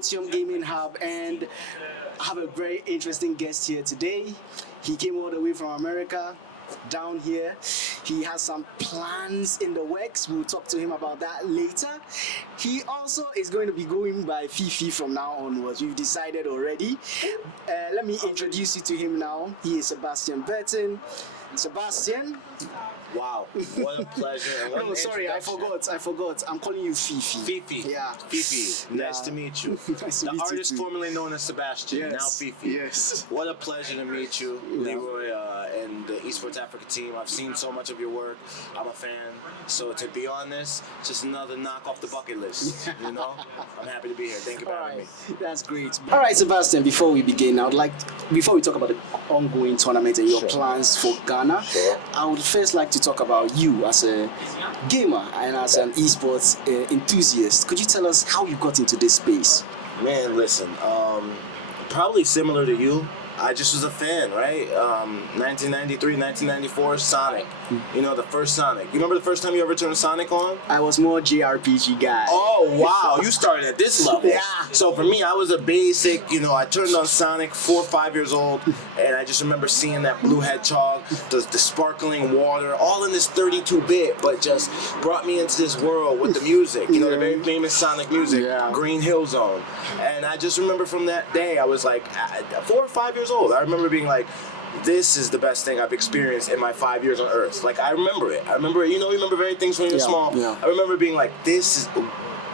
Ultium Gaming Hub, and I have a very interesting guest here today. He came all the way from America down here. He has some plans in the works. We'll talk to him about that later. He also is going to be going by Fifi from now onwards. We've decided already. Let me introduce you to him now. He is Sebastian Burton. Sebastian. Wow, what a pleasure. No, sorry, I forgot. I'm calling you Fifi. Fifi. Yeah. Fifi. Nice to meet you. Nice to the meet you artist too. formerly known as Sebastian, Yes. now Fifi. Yes. What a pleasure to meet you, Leroy, and the Esports Africa team. I've seen so much of your work. I'm a fan. So to be on this, just another knock off the bucket list. You know? I'm happy to be here. Thank you for having me. That's great. All right, Sebastian, before we begin, before we talk about the ongoing tournament and your plans for Ghana, I would first like to talk about you as a gamer and as an esports enthusiast. Could you tell us how you got into this space? Man, listen, probably similar to you. I just was a fan, right? 1993, 1994, Sonic. You know, the first Sonic. You remember the first time you ever turned Sonic on? I was more JRPG guy. Oh, wow. You started at this level. Yeah. So for me, I was a basic, I turned on Sonic 4 or 5 years old, and I just remember seeing that blue hedgehog, the sparkling water, all in this 32-bit, but just brought me into this world with the music, the very famous Sonic music, Green Hill Zone. And I just remember from that day, I was like 4 or 5 years old. I remember being like, this is the best thing I've experienced in my 5 years on Earth. Like, I remember it. You remember very things when you're small. Yeah. I remember being like, this is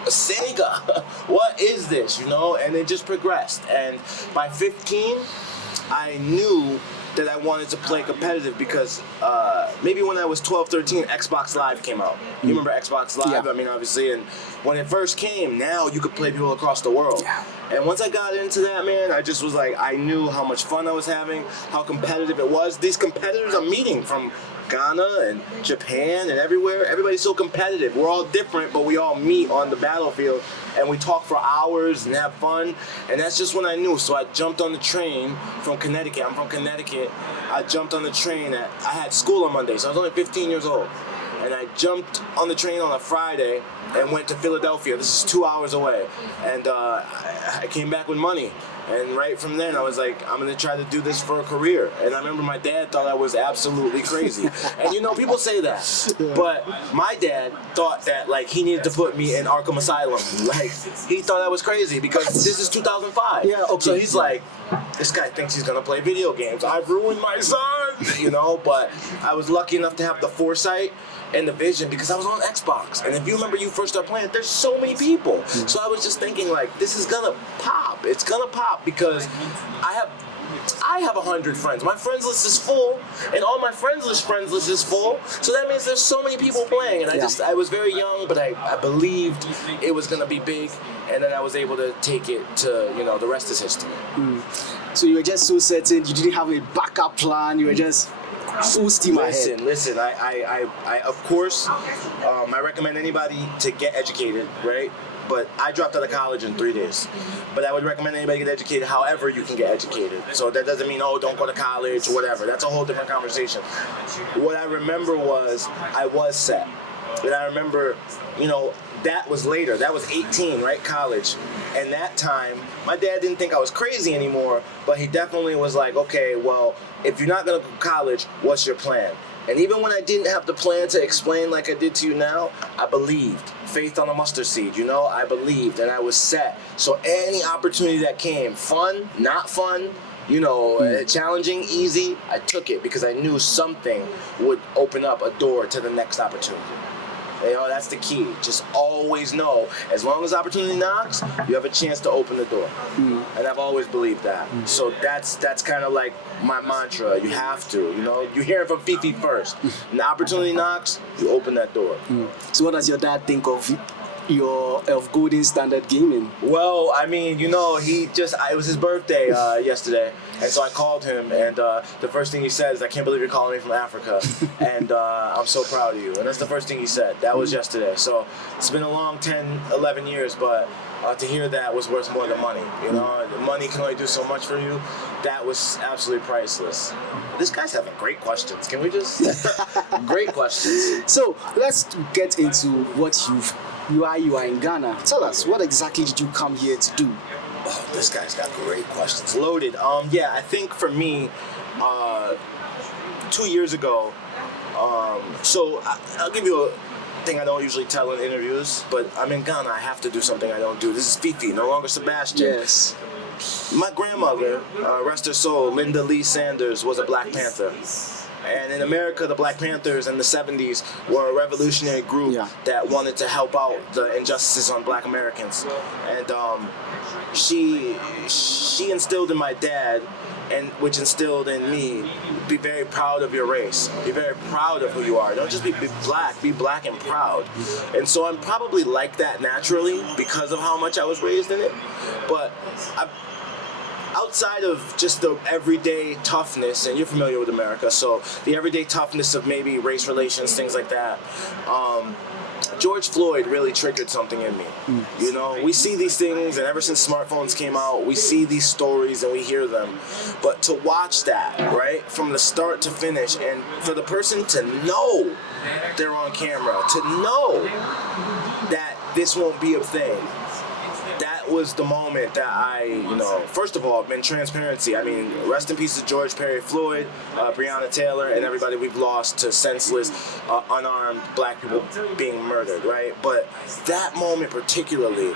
Sega. What is this? And it just progressed. And by 15, I knew that I wanted to play competitive because maybe when I was 12, 13, Xbox Live came out. You remember Xbox Live? Yeah. I mean, obviously, and when it first came, now you could play people across the world. Yeah. And once I got into that, man, I just was like, I knew how much fun I was having, how competitive it was. These competitors I'm meeting from Ghana and Japan and everywhere, everybody's so competitive. We're all different, but we all meet on the battlefield and we talk for hours and have fun. And that's just when I knew. So I jumped on the train from Connecticut. I'm from Connecticut. I jumped on the train I had school on Monday, so I was only 15 years old. And I jumped on the train on a Friday and went to Philadelphia. This is 2 hours away. And I came back with money. And right from then, I was like, I'm going to try to do this for a career. And I remember my dad thought I was absolutely crazy. And people say that. But my dad thought that, he needed to put me in Arkham Asylum. He thought I was crazy because this is 2005. Yeah, okay. So he's like, this guy thinks he's going to play video games. I've ruined my son, But I was lucky enough to have the foresight and the vision because I was on Xbox. And if you remember you first started playing, there's so many people. So I was just thinking this is gonna pop. It's gonna pop because I have 100 friends. My friends list is full, and all my friends list is full. So that means there's so many people playing. And I was very young, but I believed it was gonna be big, and then I was able to take it to the rest is history. So you were just so certain, you didn't have a backup plan, you were just full steam ahead. Listen, I of course, I recommend anybody to get educated, right? But I dropped out of college in 3 days. But I would recommend anybody get educated however you can get educated. So that doesn't mean, don't go to college or whatever. That's a whole different conversation. What I remember was I was set. And I remember, that was later. That was 18, right? College. And that time, my dad didn't think I was crazy anymore, but he definitely was like, okay, well, if you're not going to go to college, what's your plan? And even when I didn't have the plan to explain like I did to you now, I believed. Faith on a mustard seed, I believed and I was set. So any opportunity that came, fun, not fun, challenging, easy, I took it because I knew something would open up a door to the next opportunity. That's the key. Just always know, as long as opportunity knocks, you have a chance to open the door. And I've always believed that. So that's kind of like my mantra. You have to, you hear it from Fifi first. When the opportunity knocks, you open that door. So what does your dad think of Golden Standard Gaming? Well, I mean, it was his birthday yesterday, and so I called him, and the first thing he said is, I can't believe you're calling me from Africa, and I'm so proud of you. And that's the first thing he said. That was yesterday. So it's been a long 10, 11 years, but to hear that was worth more than money. Money can only do so much for you. That was absolutely priceless. This guy's having great questions. Can we just... Great questions. So let's get into what you are in Ghana. Tell us, what exactly did you come here to do? Oh, this guy's got great questions. Loaded. Yeah, I think for me, 2 years ago, so I'll give you a thing I don't usually tell in interviews, but I'm in Ghana. I have to do something I don't do. This is Fifi, no longer Sebastian. Yes. My grandmother, rest her soul, Linda Lee Sanders, was a Black Panther. And in America, the Black Panthers in the 70s were a revolutionary group that wanted to help out the injustices on Black Americans. And she instilled in my dad, and which instilled in me, be very proud of your race. Be very proud of who you are. Don't just be black and proud. And so I'm probably like that naturally because of how much I was raised in it. But outside of just the everyday toughness, and you're familiar with America, so the everyday toughness of maybe race relations, things like that, George Floyd really triggered something in me. You know, we see these things, and ever since smartphones came out, we see these stories and we hear them. But to watch that, right, from the start to finish, and for the person to know they're on camera, to know that this won't be a thing, that was the moment that I, first of all, in transparency, I mean, rest in peace to George Perry Floyd, Breonna Taylor, and everybody we've lost to senseless, unarmed Black people being murdered, right? But that moment particularly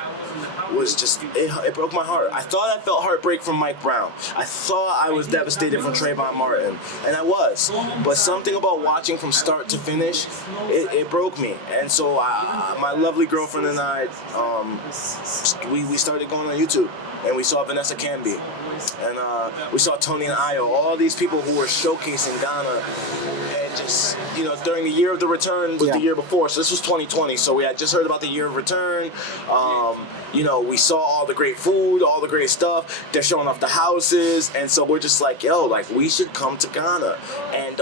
was just, it broke my heart. I thought I felt heartbreak from Mike Brown. I thought I was devastated from Trayvon Martin, and I was. But something about watching from start to finish, it broke me. And so my lovely girlfriend and I, we started going on YouTube, and we saw Vanessa Canby, and we saw Tony and Ayo, all these people who were showcasing Ghana. And just, during the year of the return was the year before, so this was 2020, so we had just heard about the year of return. We saw all the great food, all the great stuff. They're showing off the houses, and so we're just like, yo, like, we should come to Ghana. And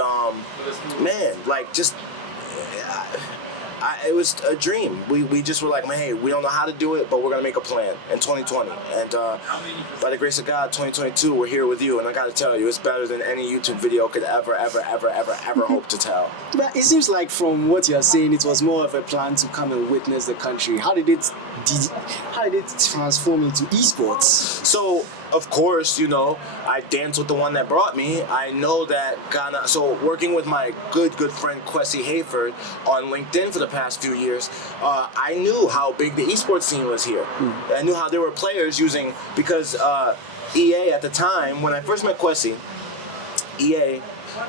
man, like, just it was a dream. We just were like, man, hey, we don't know how to do it, but we're gonna make a plan in 2020. And by the grace of God, 2022, we're here with you. And I gotta tell you, it's better than any YouTube video could ever hope to tell. But it seems like from what you're saying, it was more of a plan to come and witness the country. How did it transform into esports? So, of course, I danced with the one that brought me. I know that Ghana, so working with my good friend Kwesi Hayford on LinkedIn for the past few years, I knew how big the esports scene was here. I knew how there were players using, because EA at the time, when I first met Kwesi, EA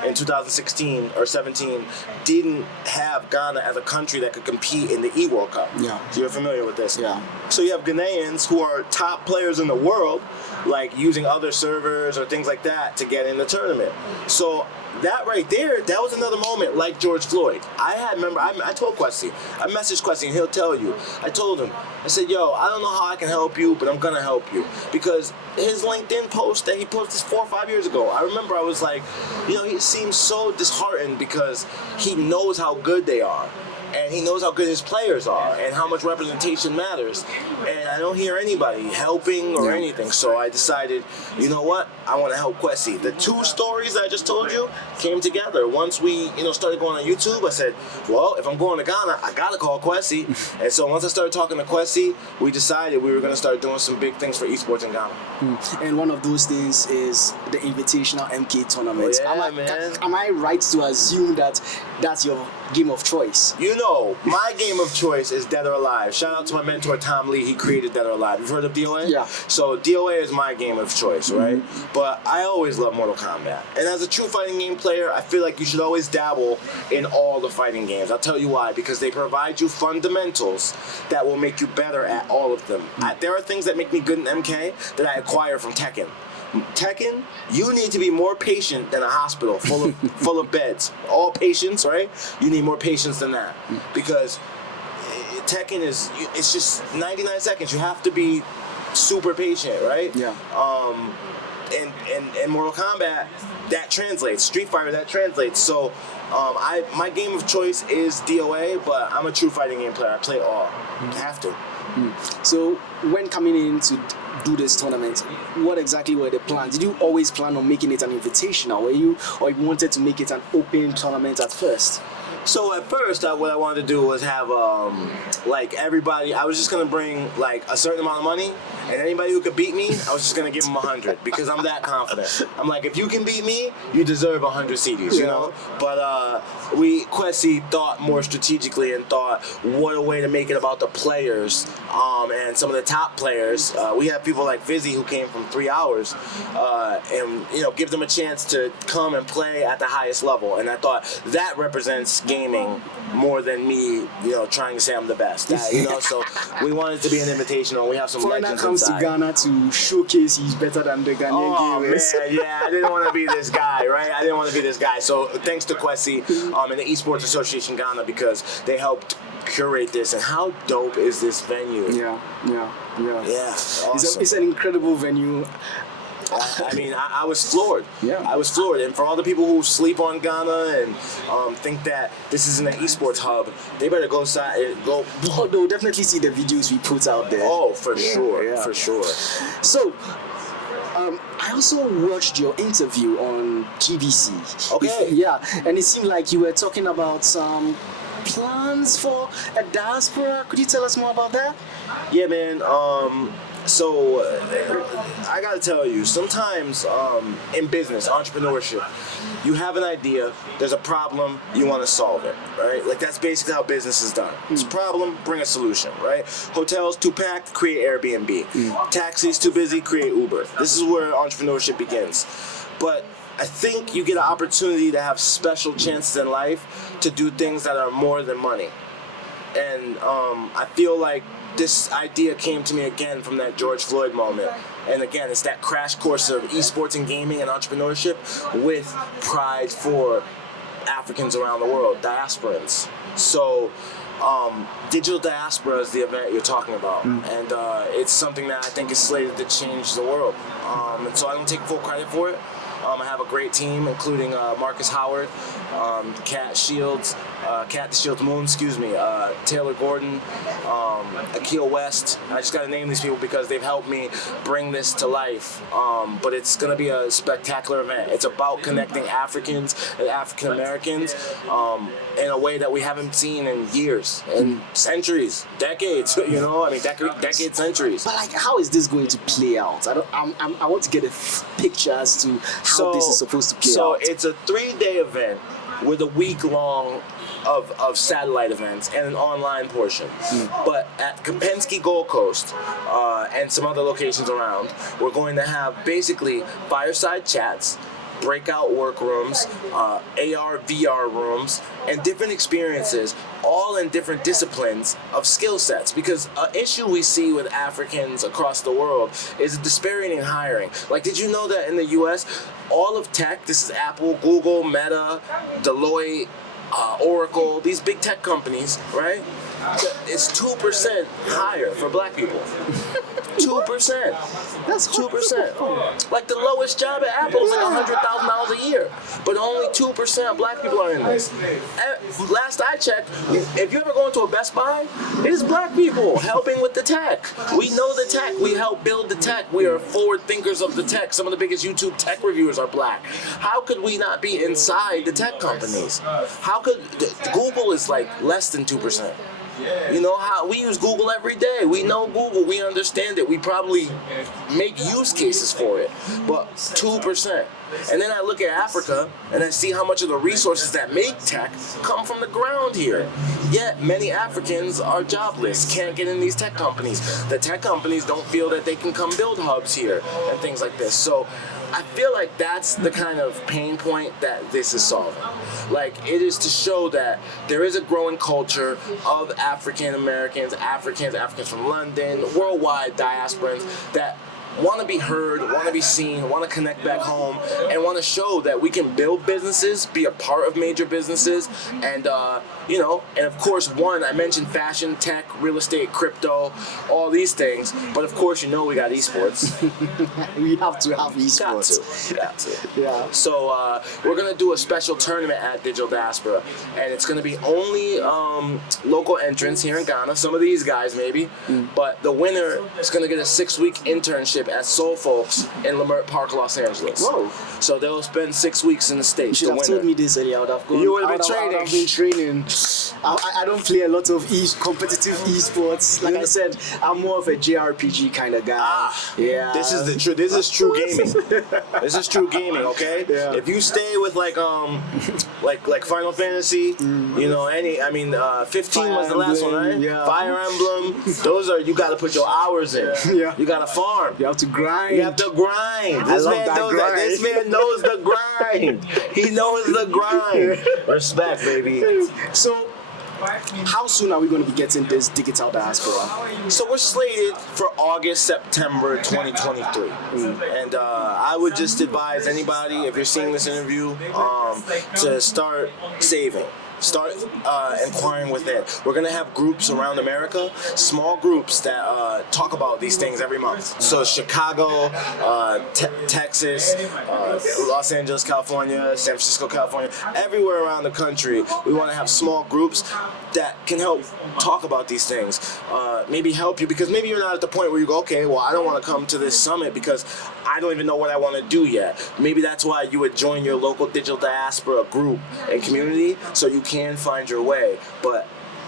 in 2016 or 17 didn't have Ghana as a country that could compete in the E-World Cup. Yeah. So you're familiar with this. Yeah. So you have Ghanaians who are top players in the world, like using other servers or things like that to get in the tournament. So that right there, that was another moment like George Floyd. I told Kwesi, I messaged Kwesi, and he'll tell you. I told him, I said, yo, I don't know how I can help you, but I'm gonna help you. Because his LinkedIn post that he posted 4 or 5 years ago, I remember I was like, he seems so disheartened because he knows how good they are. And he knows how good his players are and how much representation matters. And I don't hear anybody helping or anything. So I decided, you know what? I want to help Kwesi. The 2 stories I just told you came together. Once we, started going on YouTube, I said, well, if I'm going to Ghana, I got to call Kwesi. And so once I started talking to Kwesi, we decided we were going to start doing some big things for esports in Ghana. And one of those things is the Invitational MK tournament. Oh, yeah, am I right to assume that that's your game of choice? My game of choice is Dead or Alive. Shout out to my mentor, Tom Lee. He created Dead or Alive. You've heard of DOA? Yeah. So DOA is my game of choice, right? But I always love Mortal Kombat. And as a true fighting game player, I feel like you should always dabble in all the fighting games. I'll tell you why. Because they provide you fundamentals that will make you better at all of them. There are things that make me good in MK that I acquire from Tekken. Tekken, you need to be more patient than a hospital full of beds. All patience, right? You need more patience than that, because Tekken it's just 99 seconds. You have to be super patient, right? Yeah. And Mortal Kombat, that translates. Street Fighter, that translates. So my game of choice is DOA, but I'm a true fighting game player. I play all. I have to. So when coming in to do this tournament, what exactly were the plans? Did you always plan on making it an invitational? Or you wanted to make it an open tournament at first? So at first, what I wanted to do was have like everybody. I was just gonna bring like a certain amount of money, And anybody who could beat me, I was just gonna give them 100 because I'm that confident. I'm like, if you can beat me, you deserve 100 CDs, you know? But Kwesi thought more strategically and thought, what a way to make it about the players and some of the top players. We have people like Fizzy who came from 3 hours and, you know, give them a chance to come and play at the highest level. And I thought that represents gaming more than me, you know, trying to say I'm the best. That, you know, so we wanted to be an invitational. We have some Foreigner legends comes inside. to Ghana to showcase he's better than the Ghanaian Oh man, gamers. yeah, I didn't want to be this guy, right? I didn't want to be this guy. So thanks to Kwesi and the Esports Association Ghana because they helped curate this. And how dope is this venue? Yeah. Yeah, awesome. It's an incredible venue. I mean, I was floored. Yeah. I was floored. And for all the people who sleep on Ghana and think that this isn't an esports hub, they better go go. Oh, they'll definitely see the videos we put out there. Oh, for sure, for sure. So, I also watched your interview on GBC. Okay. Yeah, and it seemed like you were talking about some plans for a diaspora. Could you tell us more about that? Yeah, man. So I gotta tell you, sometimes in business, entrepreneurship, you have an idea, there's a problem, you want to solve it, right? Like that's basically how business is done. It's a problem, bring a solution, right? Hotels too packed, create Airbnb. Taxis too busy, create Uber. This is where entrepreneurship begins. But I think you get an opportunity to have special chances in life to do things that are more than money. And I feel like this idea came to me again from that George Floyd moment. And again, it's that crash course of esports and gaming and entrepreneurship with pride for Africans around the world, Diasporans. So Digital Diaspora is the event you're talking about. And it's something that I think is slated to change the world. And so I don't take full credit for it. I have a great team, including Marcus Howard, Kat the Shields Moon, Taylor Gordon, Akil West. I just got to name these people because they've helped me bring this to life. But it's going to be a spectacular event. It's about connecting Africans and African Americans in a way that we haven't seen in years, and centuries, decades. You know, I mean, decades, centuries. But like, how is this going to play out? I want to get a picture as to how this is supposed to play out. So it's a 3-day event with a week long of satellite events and an online portion. But at Kempinski Gold Coast and some other locations around, we're going to have basically fireside chats, breakout workrooms, AR, VR rooms, and different experiences, all in different disciplines of skill sets. Because an issue we see with Africans across the world is a disparity in hiring. Like, did you know that in the US, all of tech, this is Apple, Google, Meta, Deloitte, Oracle, these big tech companies, right? It's 2% higher for black people. 2%. That's 2%. Like the lowest job at Apple is like $100,000 a year, but only 2% of black people are in this. And last I checked, if you ever go into a Best Buy, it is black people helping with the tech. We know the tech. We help build the tech. We are forward thinkers of the tech. Some of the biggest YouTube tech reviewers are black. How could we not be inside the tech companies? How could Google is like less than 2%? You know how we use Google every day. We know Google. We understand it. We probably make use cases for it. But 2%. And then I look at Africa and I see how much of the resources that make tech come from the ground here. Yet many Africans are jobless, can't get in these tech companies. The tech companies don't feel that they can come build hubs here and things like this. So I feel like that's the kind of pain point that this is solving. Like, it is to show that there is a growing culture of African Americans, Africans from London, worldwide diasporans that want to be heard, want to be seen, want to connect back home, and want to show that we can build businesses, be a part of major businesses, and and of course, I mentioned fashion, tech, real estate, crypto, all these things, but of course, we got esports. We have to have esports. Got to. Yeah. So we're gonna do a special tournament at Digital Diaspora, and it's gonna be only local entrants here in Ghana. Some of these guys maybe, but the winner is gonna get a 6-week internship at Soul Folks in Leimert Park, Los Angeles. Whoa. So they'll spend 6 weeks in the You States. should have told me this earlier. I would have gone. You would have I been I would have been training. I don't play a lot of competitive esports. Like I said, I'm more of a JRPG kind of guy. Yeah. This is the true. This is true gaming. This is true gaming. Okay. Yeah. If you stay with like Final Fantasy, you know 15 Fire was the last one, Emblem, right? yeah. Fire Emblem. Those are you got to put your hours in. Yeah. You got to farm. You have to grind. You have to grind. I love man that knows grind. This man knows the grind. He knows the grind. Respect, baby. So, how soon are we going to be getting this digital diaspora? So we're slated for August, September 2023. And I would just advise anybody, if you're seeing this interview, to start saving. Start inquiring with it. We're gonna have groups around America, small groups that talk about these things every month. So Chicago, Texas, Los Angeles, California, San Francisco, California, everywhere around the country. We want to have small groups that can help talk about these things. Maybe help you because maybe you're not at the point where you go, okay, well I don't want to come to this summit because I don't even know what I want to do yet. Maybe that's why you would join your local digital diaspora group and community so you can find your way. But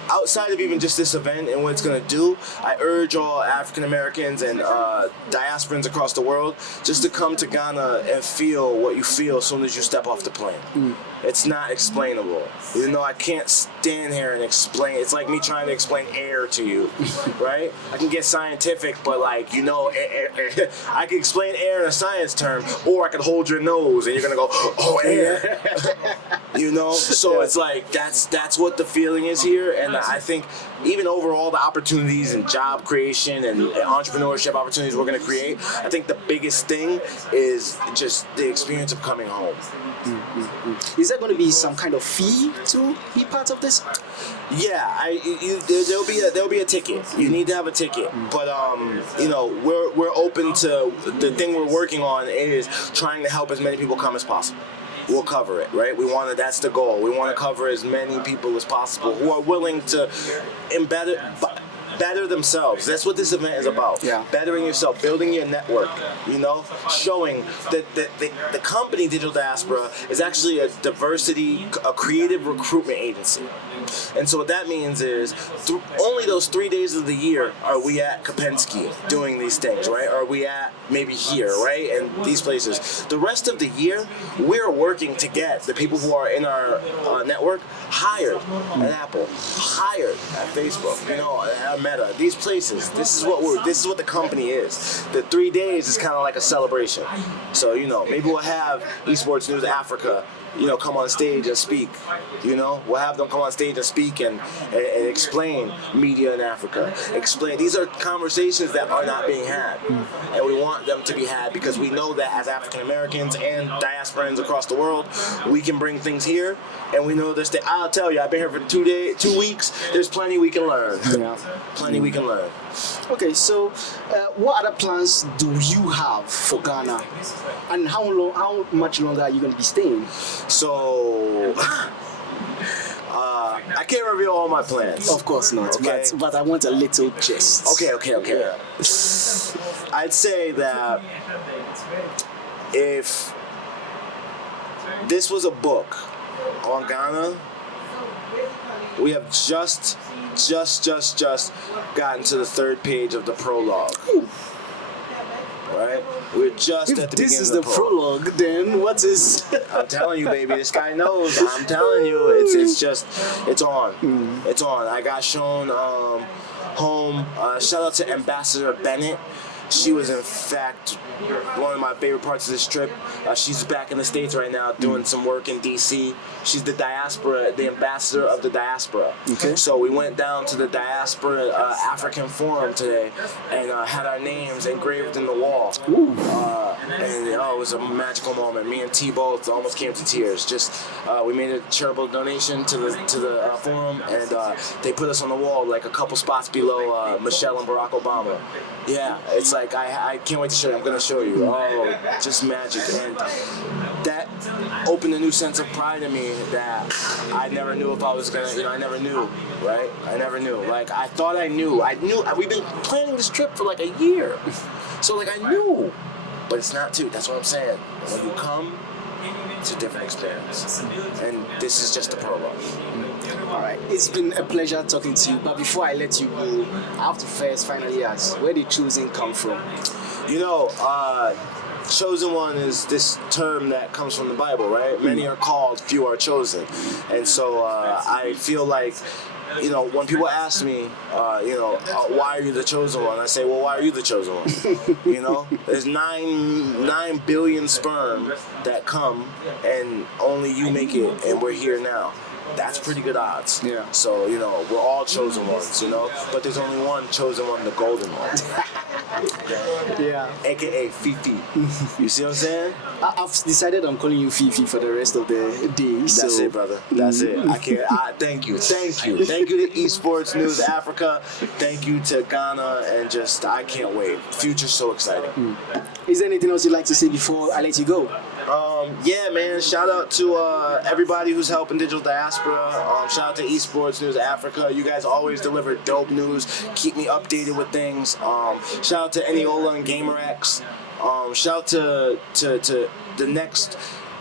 outside of even just this event and what it's going to do, I urge all African Americans and diasporans across the world just to come to Ghana and feel what you feel as soon as you step off the plane. It's not explainable. You know, I can't stand here and explain. It's like me trying to explain air to you, right? I can get scientific, but like, you know, I can explain air in a science term, or I could hold your nose and you're gonna go, oh, air. You know, so it's like that's what the feeling is here, and I think even overall the opportunities and job creation and entrepreneurship opportunities we're gonna create, I think the biggest thing is just the experience of coming home. Is there going to be some kind of fee to be part of this? Yeah, there'll be a ticket. You need to have a ticket, but you know, we're open to the thing we're working on is trying to help as many people come as possible. We'll cover it, right? That's the goal. We want to cover as many people as possible who are willing to better themselves. That's what this event is about. Yeah. Bettering yourself, building your network, you know, showing that the company Digital Diaspora is actually a creative recruitment agency. And so what that means is only those 3 days of the year are we at Kopensky doing these things, right? Are we at maybe here, right? And these places. The rest of the year, we're working to get the people who are in our network hired at Apple, hired at Facebook, you know, at Meta. These places. This is what the company is. The 3 days is kind of like a celebration. So, you know, maybe we'll have Esports News Africa, you know, come on stage and speak. You know, we'll have them come on stage and speak and explain media in Africa. Explain. These are conversations that are not being had, and we want them to be had because we know that as African Americans and diasporans across the world, we can bring things here, and we know this. I'll tell you, I've been here for 2 weeks. There's plenty we can learn. Yeah. Plenty we can learn. Okay, so what other plans do you have for Ghana, and how much longer are you going to be staying? So, I can't reveal all my plans. Of course not, Okay. but I want a little gist. Okay. I'd say that if this was a book on Ghana, we have just gotten to the 3rd page of the prologue. Right? We're just If at the this beginning is of the the prologue. prologue, then what is? I'm telling you, baby, this guy knows. I'm telling you, it's on. It's on. I got shown home. Shout out to Ambassador Bennett. She was, in fact, one of my favorite parts of this trip. She's back in the States right now doing some work in D.C. She's the ambassador of the diaspora. Okay. So we went down to the Diaspora African Forum today and had our names engraved in the wall. And it was a magical moment. Me and T both almost came to tears. We made a charitable donation to the forum, and they put us on the wall like a couple spots below Michelle and Barack Obama. Yeah, it's like I can't wait to show you. I'm gonna show you. Oh, just magic, and that opened a new sense of pride in me that I never knew if I was gonna. I never knew, right? I never knew. Like I thought I knew. We've been planning this trip for like a year. So like I knew, but it's not too. That's what I'm saying. When you come, it's a different experience, and this is just a prologue. All right, it's been a pleasure talking to you. But before I let you go, I have to first finally ask, where did choosing come from? You know, chosen one is this term that comes from the Bible, right? Many are called, few are chosen. And so I feel like, you know, when people ask me, why are you the chosen one? I say, well, why are you the chosen one? You know, there's 9 billion sperm that come, and only you make it, and we're here now. That's pretty good odds. Yeah. So, you know, we're all chosen ones, you know, but there's only one chosen one, the golden one. Yeah. AKA Fifi. You see what I'm saying? I've decided I'm calling you Fifi for the rest of the day. That's it, brother. That's it. I can't. Thank you. Thank you. Thank you to Esports News Africa. Thank you to Ghana, and just I can't wait. Future's so exciting. Is there anything else you'd like to say before I let you go? Yeah, man. Shout out to everybody who's helping Digital Diaspora. Shout out to Esports News Africa. You guys always deliver dope news. Keep me updated with things. Shout out to Eniola and GamerX. Shout out to the next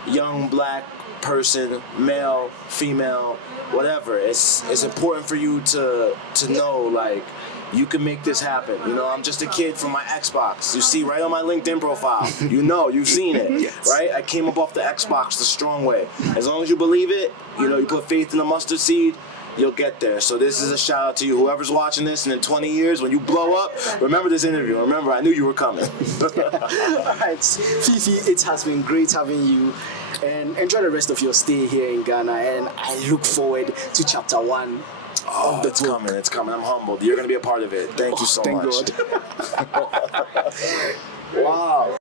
young black person, male, female, whatever. It's important for you to know, like, you can make this happen. You know, I'm just a kid from my Xbox. You see right on my LinkedIn profile. You know, you've seen it, Yes. right? I came up off the Xbox the strong way. As long as you believe it, you know, you put faith in the mustard seed, you'll get there. So this is a shout out to you. Whoever's watching this, and in 20 years, when you blow up, remember this interview. Remember, I knew you were coming. All right, Fifi, it has been great having you. And enjoy the rest of your stay here in Ghana. And I look forward to chapter 1. Oh, it's coming. It's coming. I'm humbled. You're going to be a part of it. Thank you so Thank much. God. Wow.